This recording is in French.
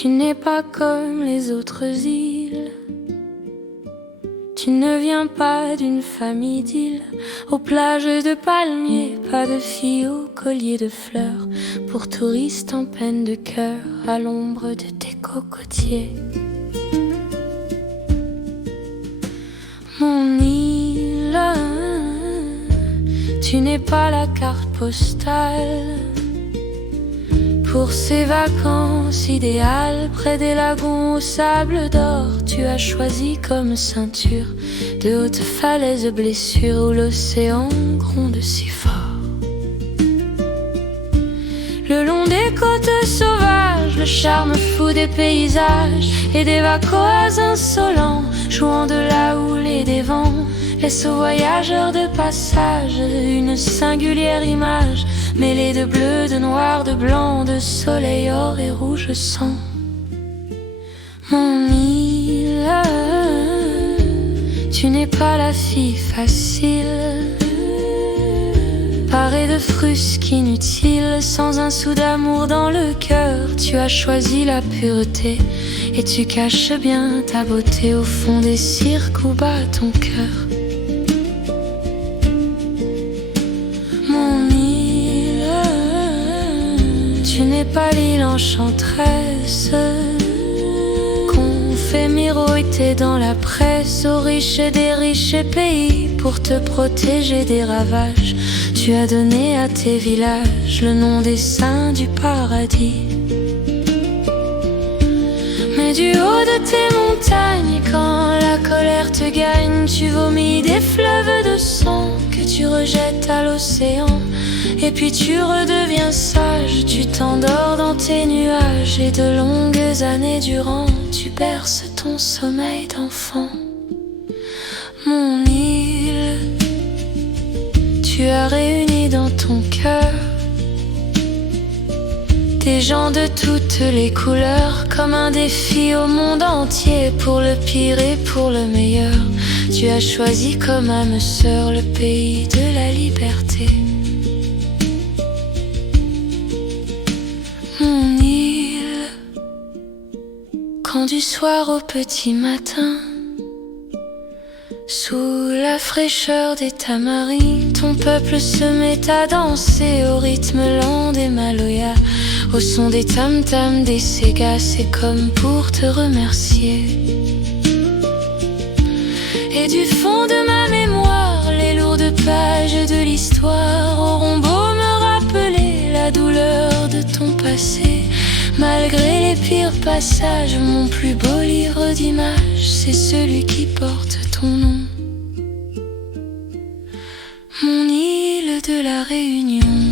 Tu n'es pas comme les autres îles. Tu ne viens pas d'une famille d'îles. Aux plages de palmiers, pas de filles au collier de fleurs. Pour touristes en peine de cœur, à l'ombre de tes cocotiers. Mon île, tu n'es pas la carte postale pour ces vacances idéales près des lagons au sable d'or. Tu as choisi comme ceinture de hautes falaises blessures où l'océan gronde si fort. Le long des côtes sauvages, le charme fou des paysages et des vacoas insolents jouant de la houle et des vents laisse aux voyageurs de passage une singulière image mêlée de bleu, de noir, de blanc, de soleil, or et rouge sang. Mon île, tu n'es pas la fille facile, parée de frusques inutiles, sans un sou d'amour dans le cœur. Tu as choisi la pureté et tu caches bien ta beauté au fond des cirques où bat ton cœur. Mon île, tu n'es pas l'île enchanteresse qu'on fait miroiter dans la presse aux riches des riches pays pour te protéger des ravages. Tu as donné à tes villages le nom des saints du paradis. Mais du haut de tes montagnes, quand la colère te gagne, tu vomis des fleuves de sang que tu rejettes à l'océan. Et puis tu redeviens sage, tu t'endors dans tes nuages et de longues années durant, tu berces ton sommeil d'enfant. Mon île, tu as réuni dans ton cœur des gens de toutes les couleurs, comme un défi au monde entier, pour le pire et pour le meilleur. Tu as choisi comme âme sœur le pays de la liberté. Mon île, quand du soir au petit matin, sous la fraîcheur des tamarins, ton peuple se met à danser au rythme lent des maloyas, au son des tam-tams, des ségas, c'est comme pour te remercier. Et du fond de ma mémoire, les lourdes pages de l'histoire auront beau me rappeler la douleur de ton passé. Malgré les pires passages, mon plus beau livre d'images, c'est celui qui porte ton nom. Mon île de la Réunion.